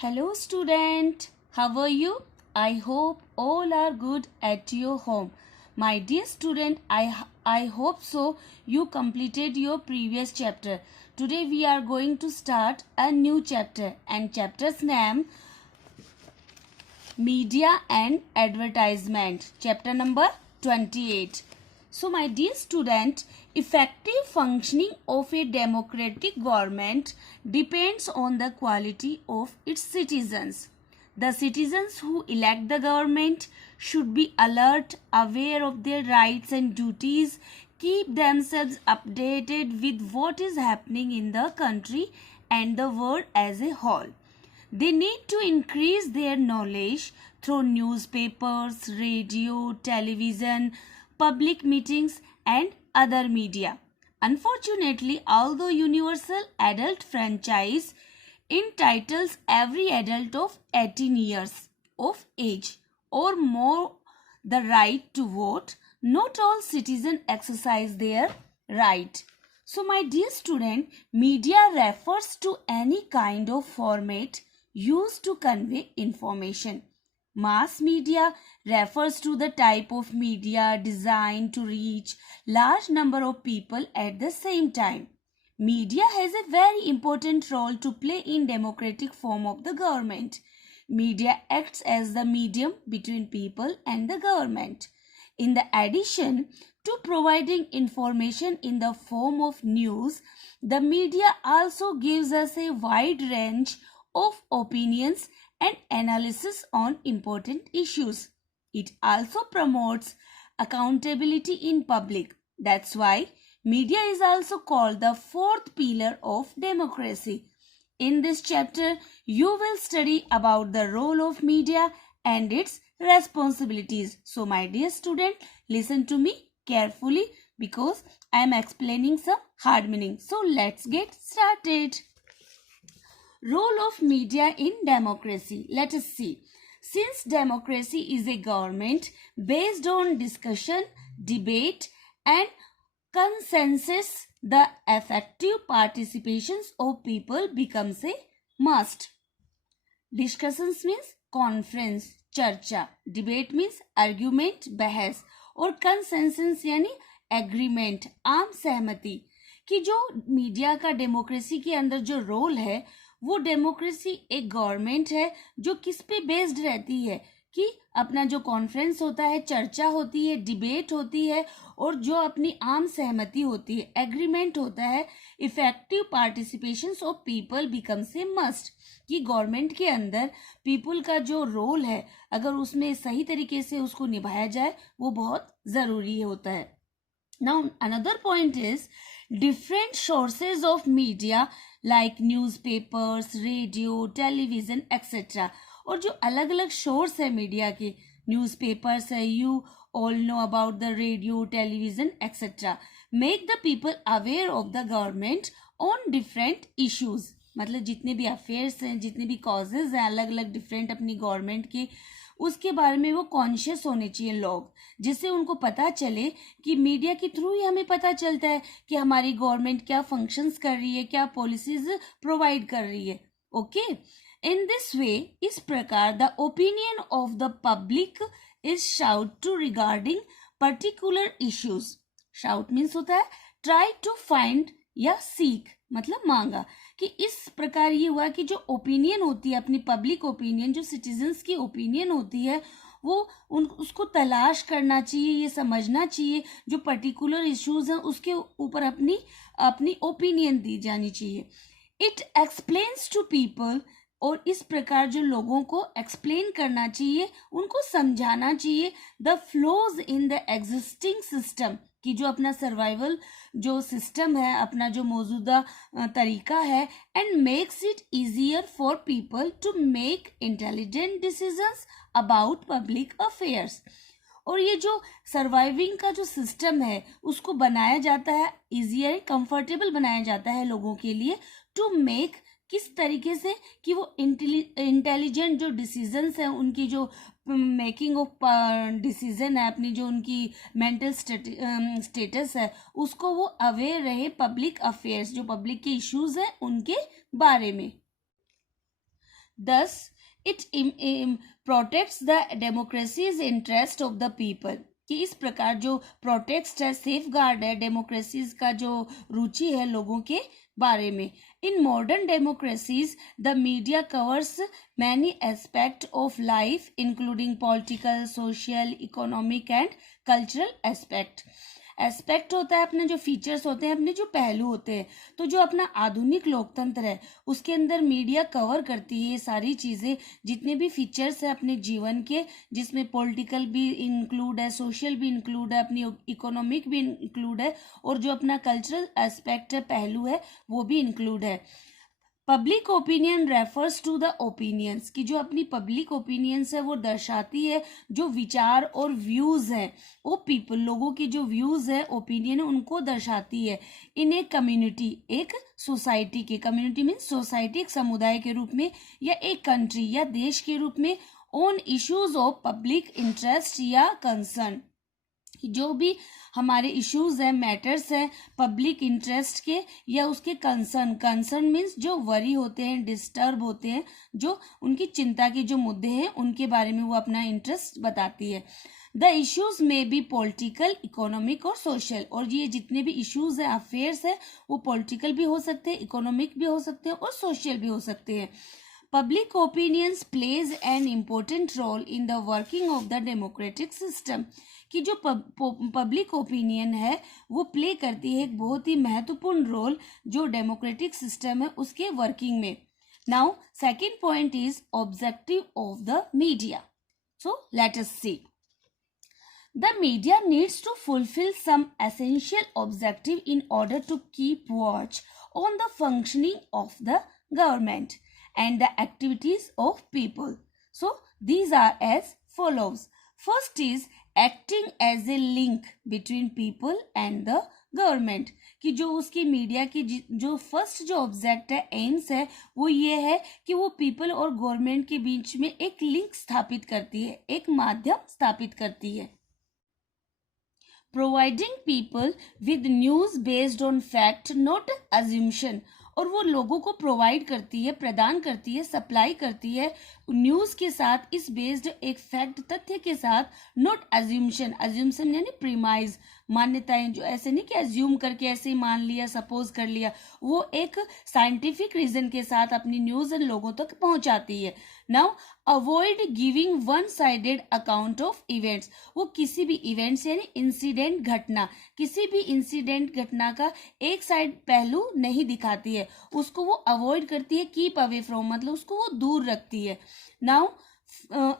Hello student, how are you? I hope all are good at your home. My dear student, I hope so you completed your previous chapter. Today we are going to start a new chapter and chapter's name Media and Advertisement. Chapter number 28. So my dear student, effective functioning of a democratic government depends on the quality of its citizens. The citizens who elect the government should be alert, aware of their rights and duties, keep themselves updated with what is happening in the country and the world as a whole. They need to increase their knowledge through newspapers, radio, television, public meetings, and other media. Unfortunately, although universal adult franchise entitles every adult of 18 years of age or more the right to vote, not all citizens exercise their right. So, my dear student, media refers to any kind of format used to convey information. Mass media refers to the type of media designed to reach large number of people at the same time. Media has a very important role to play in democratic form of the government. Media acts as the medium between people and the government. In the addition to providing information in the form of news, the media also gives us a wide range of opinions and analysis on important issues. It also promotes accountability in public. That's why media is also called the fourth pillar of democracy. In this chapter, you will study about the role of media and its responsibilities. So, my dear student, listen to me carefully because I am explaining some hard meaning. So, let's get started. Role of media in democracy. Let us see. Since democracy is a government based on discussion, debate, and consensus, the effective participations of people becomes a must. Discussions means conference, चर्चा. Debate means argument, बहस. और consensus यानी agreement, आम सहमति. कि जो media का democracy के अंदर जो रोल है वो डेमोक्रेसी एक गवर्नमेंट है जो किस पे बेस्ड रहती है कि अपना जो कॉन्फ्रेंस होता है, चर्चा होती है, डिबेट होती है और जो अपनी आम सहमति होती है, एग्रीमेंट होता है, effective participation of people becomes a must. कि गवर्नमेंट के अंदर पीपल का जो रोल है अगर उसमें सही तरीके से उसको निभाया जाए वो बहुत ज़रूरी होता है. Now another point is different sources of media like newspapers, radio, television, etc. और जो अलग अलग सोर्स है मीडिया के, न्यूज़पेपर्स है, you all know about the radio, television etcetera, make the people aware of the government on different issues. मतलब जितने भी अफेयर्स हैं, जितने भी कॉजेज हैं अलग अलग डिफरेंट अपनी गवर्नमेंट के, उसके बारे में वो कॉन्शियस होने चाहिए लोग, जिससे उनको पता चले कि मीडिया के थ्रू ही हमें पता चलता है कि हमारी गवर्नमेंट क्या फंक्शंस कर रही है, क्या पॉलिसीज प्रोवाइड कर रही है. ओके, इन दिस वे, इस प्रकार the opinion of the public is shout to regarding particular issues. Shout means होता है ट्राई टू फाइंड या सीक, मतलब मांगा. कि इस प्रकार ये हुआ कि जो ओपिनियन होती है, अपनी पब्लिक ओपिनियन, जो सिटीजन्स की ओपिनियन होती है, वो उसको तलाश करना चाहिए, ये समझना चाहिए जो पर्टिकुलर इश्यूज हैं उसके ऊपर अपनी ओपिनियन दी जानी चाहिए. इट एक्सप्लेन्स टू पीपल, और इस प्रकार जो लोगों को एक्सप्लेन करना चाहिए, उनको समझाना चाहिए the flows in the existing system, कि जो अपना सर्वाइवल जो सिस्टम है, अपना जो मौजूदा तरीका है, and makes it easier for people to make intelligent decisions about public affairs. और ये जो सर्वाइविंग का जो सिस्टम है उसको बनाया जाता है इजियर, कंफर्टेबल बनाया जाता है लोगों के लिए टू मेक, किस तरीके से कि वो इंटेलिजेंट जो डिसीजंस हैं, उनकी जो मेकिंग ऑफ डिसीजन है, अपनी जो उनकी मेंटल स्टेटस है, उसको वो अवेयर रहे पब्लिक अफेयर्स, जो पब्लिक के इश्यूज हैं उनके बारे में. Thus it protects the democracy's interest of the people. कि इस प्रकार जो प्रोटेक्ट है, सेफ गार्ड है डेमोक्रेसीज का जो रुचि है लोगों के बारे में. In modern democracies the media covers many aspect of life including political, social, economic and cultural aspect होता है अपने जो फीचर्स होते हैं, अपने जो पहलू होते हैं. तो जो अपना आधुनिक लोकतंत्र है उसके अंदर मीडिया कवर करती है ये सारी चीज़ें, जितने भी फीचर्स है अपने जीवन के, जिसमें पॉलिटिकल भी इंक्लूड है, सोशल भी इंक्लूड है, अपनी इकोनॉमिक भी इंक्लूड है, और जो अपना कल्चरल एस्पेक्ट है, पहलू है, वो भी इंक्लूड है. Public opinion refers to the opinions, की जो अपनी पब्लिक ओपिनियंस है वो दर्शाती है जो विचार और व्यूज हैं, वो पीपल, लोगों के जो व्यूज है, ओपिनियन है, उनको दर्शाती है. इन एक कम्युनिटी, एक सोसाइटी के, कम्युनिटी मीन्स सोसाइटी, एक समुदाय के रूप में, या एक कंट्री या देश के रूप में, on issues of public interest या कंसर्न. जो भी हमारे इश्यूज हैं, मैटर्स हैं पब्लिक इंटरेस्ट के या उसके कंसर्न मीन्स जो वरी होते हैं, डिस्टर्ब होते हैं, जो उनकी चिंता के जो मुद्दे हैं उनके बारे में वो अपना इंटरेस्ट बताती है. द इश्यूज में बी पॉलिटिकल, इकोनॉमिक और सोशल, और ये जितने भी इश्यूज हैं, अफेयर्स हैं, वो पॉलिटिकल भी हो सकते हैं, इकोनॉमिक भी हो सकते हैं और सोशल भी हो सकते हैं. Public opinions plays an important role in the working of the democratic system. कि जो पब्लिक ओपिनियन है वो प्ले करती है एक बहुत ही महत्वपूर्ण रोल जो डेमोक्रेटिक सिस्टम है उसके वर्किंग में. Now second point is objective of the media. So let us see. The media needs to fulfill some essential objective in order to keep watch on the functioning of the government and the activities of people. So these are as follows. First is acting as a link between people and the government. कि जो उसकी media की जो first जो object है, AIIMS है, वो ये है कि वो पीपल और गवर्नमेंट के बीच में एक लिंक स्थापित करती है, एक माध्यम स्थापित करती है. Providing people with news based on fact not assumption. और वो लोगों को प्रोवाइड करती है, प्रदान करती है, सप्लाई करती है न्यूज के साथ, इस बेस्ड एक फैक्ट, तथ्य के साथ, नॉट अज्यूमशन. अज्यूमशन यानी प्रीमाइज, मान्यताएं, जो ऐसे नहीं कि अज्यूम करके ऐसे ही मान लिया, सपोज कर लिया, वो एक साइंटिफिक रीजन के साथ अपनी न्यूज लोगों तक पहुंचाती है. Now avoid giving one sided account of events. वो किसी भी इवेंट्स यानी इंसिडेंट, घटना, किसी भी इंसिडेंट, घटना का एक साइड पहलू नहीं दिखाती है, उसको वो अवॉइड करती है. कीप अवे फ्रॉम मतलब उसको वो दूर रखती है. Now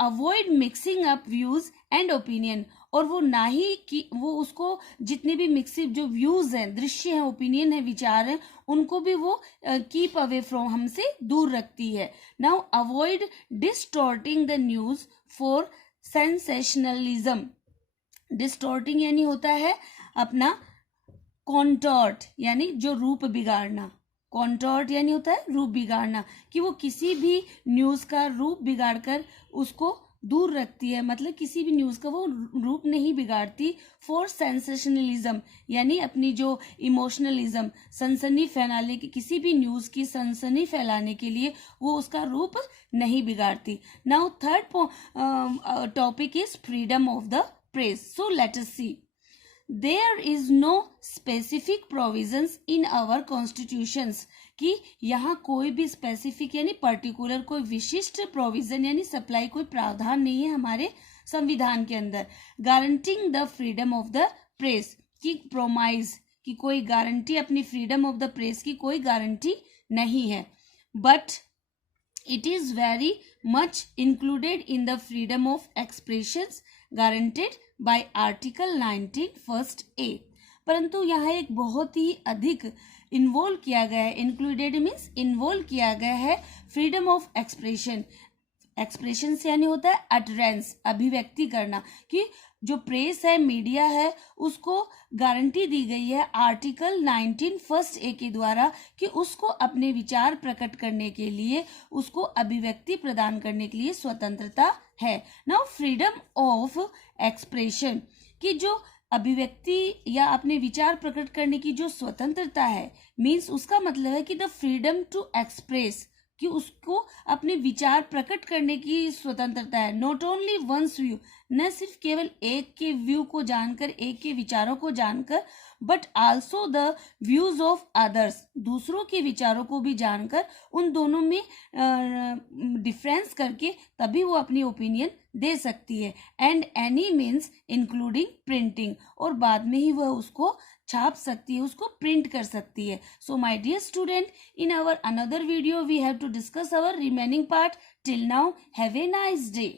avoid mixing up views and opinion. और वो ना ही कि वो उसको जितने भी मिक्सिव जो व्यूज हैं, दृश्य हैं, ओपिनियन है, विचार हैं, उनको भी वो कीप अवे फ्रॉम, हमसे दूर रखती है. Now avoid distorting the news for sensationalism. Distorting यानी होता है अपना कॉन्टॉर्ट यानी जो रूप बिगाड़ना. कॉन्टॉर्ट यानी होता है रूप बिगाड़ना, कि वो किसी भी न्यूज का रूप बिगाड़कर उसको दूर रखती है, मतलब किसी भी न्यूज का वो रूप नहीं बिगाड़ती. फॉर सेंसेशनलिज्म यानी अपनी जो इमोशनलिज्म, सनसनी फैलाने की, किसी भी न्यूज की सनसनी फैलाने के लिए वो उसका रूप नहीं बिगाड़ती. Now third topic is freedom of the press. So let us see. There is no specific provisions in our constitutions. कि यहाँ कोई भी स्पेसिफिक यानी पर्टिकुलर कोई विशिष्ट प्रोविजन यानी सप्लाई, कोई प्रावधान नहीं है हमारे संविधान के अंदर. Guaranteeing the freedom of the press की प्रोमाइज, कि कोई गारंटी अपनी फ्रीडम ऑफ द प्रेस की कोई गारंटी नहीं है. But it is very much included in the freedom of expressions guaranteed by article 19 first A. परंतु यहाँ एक बहुत ही अधिक इन्वॉल्व किया गया है, इंक्लूडेड मीन्स इन्वॉल्व किया गया है फ्रीडम ऑफ एक्सप्रेशन. एक्सप्रेशन से यानी होता है अटरेंस, अभिव्यक्ति करना, कि जो प्रेस है, मीडिया है, उसको गारंटी दी गई है आर्टिकल 19 फर्स्ट ए के द्वारा कि उसको अपने विचार प्रकट करने के लिए, उसको अभिव्यक्ति प्रदान करने के लिए स्वतंत्रता है. नाउ फ्रीडम ऑफ एक्सप्रेशन की जो अभिव्यक्ति या अपने विचार प्रकट करने की जो स्वतंत्रता है, मीन्स उसका मतलब है कि द फ्रीडम टू एक्सप्रेस कि उसको अपने विचार प्रकट करने की स्वतंत्रता है। नॉट ओनली वंस व्यू, न सिर्फ केवल एक के व्यू को जानकर, एक के विचारों को जानकर, but also the views of others, दूसरों के विचारों को भी जानकर, उन दोनों में डिफरेंस करके तभी वो अपनी ओपिनियन दे सकती है। And any means including printing, और बाद में ही वह उसको छाप सकती है, उसको प्रिंट कर सकती है। So my dear student, in our another video we have to discuss our remaining part. Till now, have a nice day.